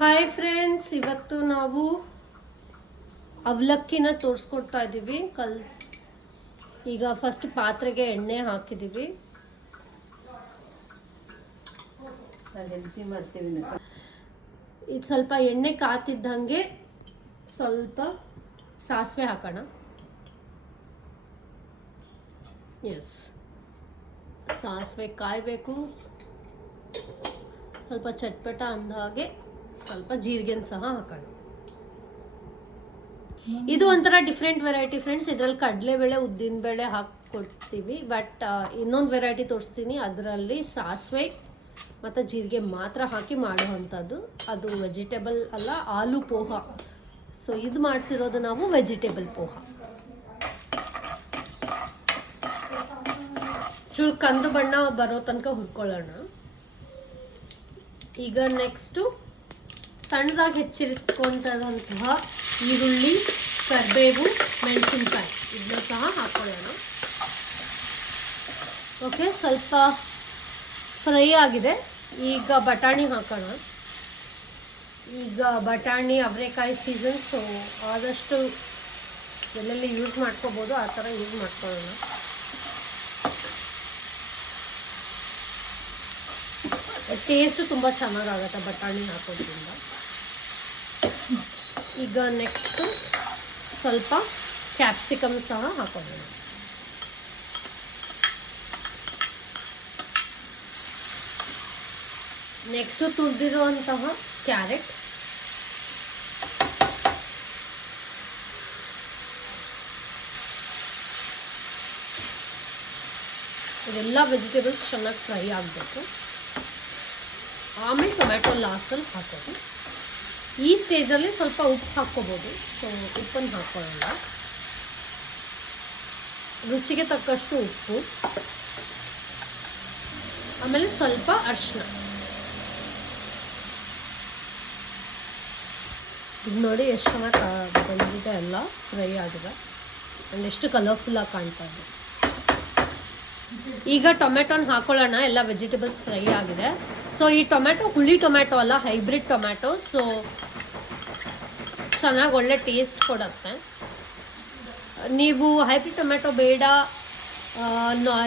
Hi friends, ಇವತ್ತು ನಾವು ಅವಲಕ್ಕಿನ ತೋರಿಸ್ಕೊಡ್ತಾ ಇದ್ದೀವಿ. ಈಗ ಫಸ್ಟ್ ಪಾತ್ರೆಗೆ ಎಣ್ಣೆ ಹಾಕಿದ್ದೀವಿ. ಇದು ಸ್ವಲ್ಪ ಎಣ್ಣೆ ಕಾತಿದ್ದಂಗೆ ಸ್ವಲ್ಪ ಸಾಸಿವೆ ಹಾಕೋಣ. ಎಸ್, ಸಾಸಿವೆ ಕಾಯಬೇಕು. ಸ್ವಲ್ಪ ಚಟ್ಪಟ ಅಂದ ಹಾಗೆ ಸ್ವಲ್ಪ ಜೀರಿಗೆನ ಸಹ ಹಾಕೋಣ. ಇದು ಒಂಥರ ಡಿಫ್ರೆಂಟ್ ವೆರೈಟಿ ಫ್ರೆಂಡ್ಸ್. ಇದರಲ್ಲಿ ಕಡಲೆಬೇಳೆ, ಉದ್ದಿನಬೇಳೆ ಹಾಕ್ಕೊಡ್ತೀವಿ. ಬಟ್ ಇನ್ನೊಂದು ವೆರೈಟಿ ತೋರಿಸ್ತೀನಿ. ಅದರಲ್ಲಿ ಸಾಸಿವೆ ಮತ್ತು ಜೀರಿಗೆ ಮಾತ್ರ ಹಾಕಿ ಮಾಡುವಂಥದ್ದು. ಅದು ವೆಜಿಟೇಬಲ್ ಅಲ್ಲ, ಆಲೂ ಪೋಹ. ಸೊ ಇದು ಮಾಡ್ತಿರೋದು ನಾವು ವೆಜಿಟೇಬಲ್ ಪೋಹ. ಚೂರು ಕಂದು ಬಣ್ಣ ಬರೋ ತನಕ ಹುರ್ಕೊಳ್ಳೋಣ. ಈಗ ನೆಕ್ಸ್ಟು ಸಣ್ಣದಾಗಿ ಹೆಚ್ಚಿಟ್ಕೊಂತಹ ಈರುಳ್ಳಿ, ಕರಿಬೇವು, ಮೆಣಸಿನ್ಕಾಯಿ ಇದನ್ನ ಸಹ ಹಾಕೊಳ್ಳೋಣ. ಓಕೆ, ಸ್ವಲ್ಪ ಫ್ರೈ ಆಗಿದೆ. ಈಗ ಬಟಾಣಿ ಹಾಕೋಣ. ಈಗ ಬಟಾಣಿ ಅವರೆಕಾಯಿ ಸೀಸನ್, ಸೊ ಆದಷ್ಟು ಎಲ್ಲೆಲ್ಲಿ ಯೂಸ್ ಮಾಡ್ಕೋಬೋದು ಆ ಥರ ಯೂಸ್ ಮಾಡ್ಕೊಳ್ಳೋಣ. ಟೇಸ್ಟು ತುಂಬ ಚೆನ್ನಾಗಾಗತ್ತೆ ಬಟಾಣಿ ಹಾಕೋದ್ರಿಂದ. ಈಗ ನೆಕ್ಸ್ಟು ಸ್ವಲ್ಪ ಕ್ಯಾಪ್ಸಿಕಮ್ ಸಹ ಹಾಕೋಣ. ನೆಕ್ಸ್ಟು ತುರಿದಿರುವಂತಹ ಕ್ಯಾರೆಟ್, ಇವೆಲ್ಲ ವೆಜಿಟೇಬಲ್ಸ್ ಚೆನ್ನಾಗಿ ಫ್ರೈ ಆಗಬೇಕು. ಆಮೇಲೆ ಟೊಮ್ಯಾಟೊ ಲಾಸ್ಟಲ್ಲಿ ಹಾಕೋದು. ಈ ಸ್ಟೇಜಲ್ಲಿ ಸ್ವಲ್ಪ ಉಪ್ಪು ಹಾಕ್ಕೋಬೋದು. ಸೊ ಉಪ್ಪನ್ನು ಹಾಕ್ಕೊಳ್ಳೋಣ. ರುಚಿಗೆ ತಕ್ಕಷ್ಟು ಉಪ್ಪು, ಆಮೇಲೆ ಸ್ವಲ್ಪ ಅರಿಶಿನ. ಇದು ನೋಡಿ ಎಷ್ಟು ಚೆನ್ನಾಗಿ ಬಂದಿದೆ, ಎಲ್ಲ ಫ್ರೈ ಆಗಿದೆ ಆ್ಯಂಡ್ ಎಷ್ಟು ಕಲರ್ಫುಲ್ಲಾಗಿ ಕಾಣ್ತಾ ಇದೆ. ಈಗ ಟೊಮೆಟೊನ ಹಾಕೊಳ್ಳೋಣ. ಎಲ್ಲ ವೆಜಿಟೇಬಲ್ಸ್ ಫ್ರೈ ಆಗಿದೆ. ಸೊ ಈ ಟೊಮ್ಯಾಟೊ ಹುಳಿ ಟೊಮ್ಯಾಟೊ ಅಲ್ಲ, ಹೈಬ್ರಿಡ್ ಟೊಮ್ಯಾಟೊ. ಸೊ ಚೆನ್ನಾಗಿ ಒಳ್ಳೆ ಟೇಸ್ಟ್ ಕೊಡುತ್ತೆ. ನೀವು ಹೈಬ್ರಿಡ್ ಟೊಮ್ಯಾಟೊ ಬೇಡ,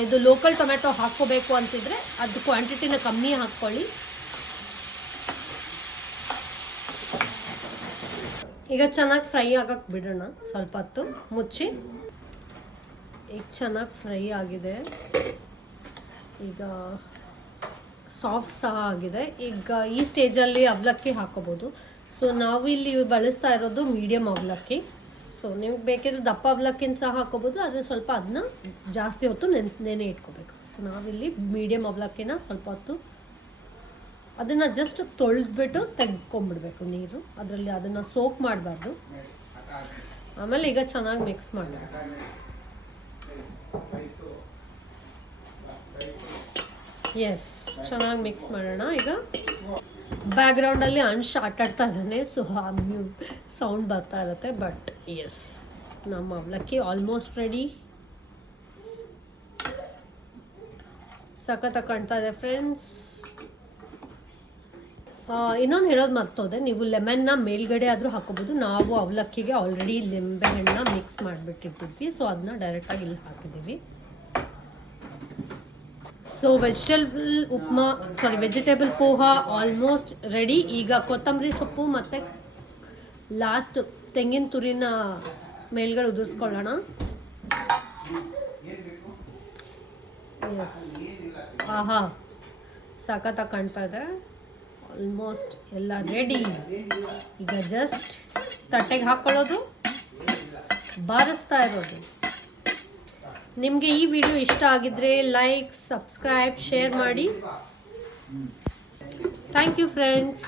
ಇದು ಲೋಕಲ್ ಟೊಮ್ಯಾಟೊ ಹಾಕ್ಕೋಬೇಕು ಅಂತಿದ್ರೆ ಅದು ಕ್ವಾಂಟಿಟಿನ ಕಮ್ಮಿ ಹಾಕ್ಕೊಳ್ಳಿ. ಈಗ ಚೆನ್ನಾಗಿ ಫ್ರೈ ಆಗಕ್ಕೆ ಬಿಡೋಣ. ಸ್ವಲ್ಪ ಹೊತ್ತು ಮುಚ್ಚಿ. ಈಗ ಚೆನ್ನಾಗಿ ಫ್ರೈ ಆಗಿದೆ. ಈಗ ಸಾಫ್ಟ್ ಸಹ ಆಗಿದೆ. ಈಗ ಈ ಸ್ಟೇಜಲ್ಲಿ ಅವಲಕ್ಕಿ ಹಾಕೋಬೋದು. ಸೊ ನಾವು ಇಲ್ಲಿ ಬಳಸ್ತಾ ಇರೋದು ಮೀಡಿಯಮ್ ಅವಲಕ್ಕಿ. ಸೊ ನೀವು ಬೇಕಿದ್ರೆ ದಪ್ಪ ಅವಲಕ್ಕಿನ ಸಹ ಹಾಕೋಬೋದು, ಆದರೆ ಸ್ವಲ್ಪ ಅದನ್ನ ಜಾಸ್ತಿ ಹೊತ್ತು ನೆನೆ ಇಟ್ಕೋಬೇಕು. ಸೊ ನಾವಿಲ್ಲಿ ಮೀಡಿಯಮ್ ಅವಲಕ್ಕಿನ ಸ್ವಲ್ಪ ಹೊತ್ತು ಅದನ್ನು ಜಸ್ಟ್ ತೊಳೆದ್ಬಿಟ್ಟು ತೆಗೆದ್ಕೊಂಡ್ಬಿಡ್ಬೇಕು ನೀರು. ಅದರಲ್ಲಿ ಅದನ್ನು ಸೋಕ್ ಮಾಡಬಾರ್ದು. ಆಮೇಲೆ ಈಗ ಚೆನ್ನಾಗಿ ಮಿಕ್ಸ್ ಮಾಡಬೇಕು. ಎಸ್, ಚೆನ್ನಾಗಿ ಮಿಕ್ಸ್ ಮಾಡೋಣ. ಈಗ ಬ್ಯಾಕ್ಗ್ರೌಂಡಲ್ಲಿ ಅಂಶ ಆಟಾಡ್ತಾ ಇದ್ದಾನೆ, ಸೊ ಸೌಂಡ್ ಬರ್ತಾ ಇರುತ್ತೆ. ಬಟ್ ಎಸ್, ನಮ್ಮ ಅವಲಕ್ಕಿ ಆಲ್ಮೋಸ್ಟ್ ರೆಡಿ. ಸಖತ್ತಾಗಿ ಕಾಣ್ತಾ ಇದೆ ಫ್ರೆಂಡ್ಸ್. ಇನ್ನೊಂದು ಹೇಳೋದು ಮರ್ತೋದೆ, ನೀವು ಲೆಮನ್ನ ಮೇಲ್ಗಡೆ ಆದರೂ ಹಾಕೋಬೋದು. ನಾವು ಅವಲಕ್ಕಿಗೆ ಆಲ್ರೆಡಿ ಲಿಂಬೆ ಹಣ್ಣನ್ನ ಮಿಕ್ಸ್ ಮಾಡಿಬಿಟ್ಟಿರ್ತೀವಿ. ಸೊ ಅದನ್ನ ಡೈರೆಕ್ಟಾಗಿ ಇಲ್ಲಿ ಹಾಕಿದ್ದೀವಿ. So vegetable poha almost ready. ಈಗ ಕೊತ್ತಂಬರಿ ಸೊಪ್ಪು ಮತ್ತು ಲಾಸ್ಟ್ ತೆಂಗಿನ ತುರಿನ ಮೇಲ್ಗಡೆ ಉದುರಿಸ್ಕೊಳ್ಳೋಣ. ಎಸ್, ಆಹಾ, ಸಖತ್ತಾಗಿ ಕಾಣ್ತಾ ಇದೆ. ಆಲ್ಮೋಸ್ಟ್ ಎಲ್ಲ ರೆಡಿ. ಈಗ ಜಸ್ಟ್ ತಟ್ಟೆಗೆ ಹಾಕ್ಕೊಳ್ಳೋದು, ಬಾರಿಸ್ತಾ ಇರೋದು. ನಿಮಗೆ ಈ ವಿಡಿಯೋ ಇಷ್ಟ ಆಗಿದ್ರೆ ಲೈಕ್, ಸಬ್ಸ್ಕ್ರೈಬ್, ಶೇರ್ ಮಾಡಿ. Thank you friends.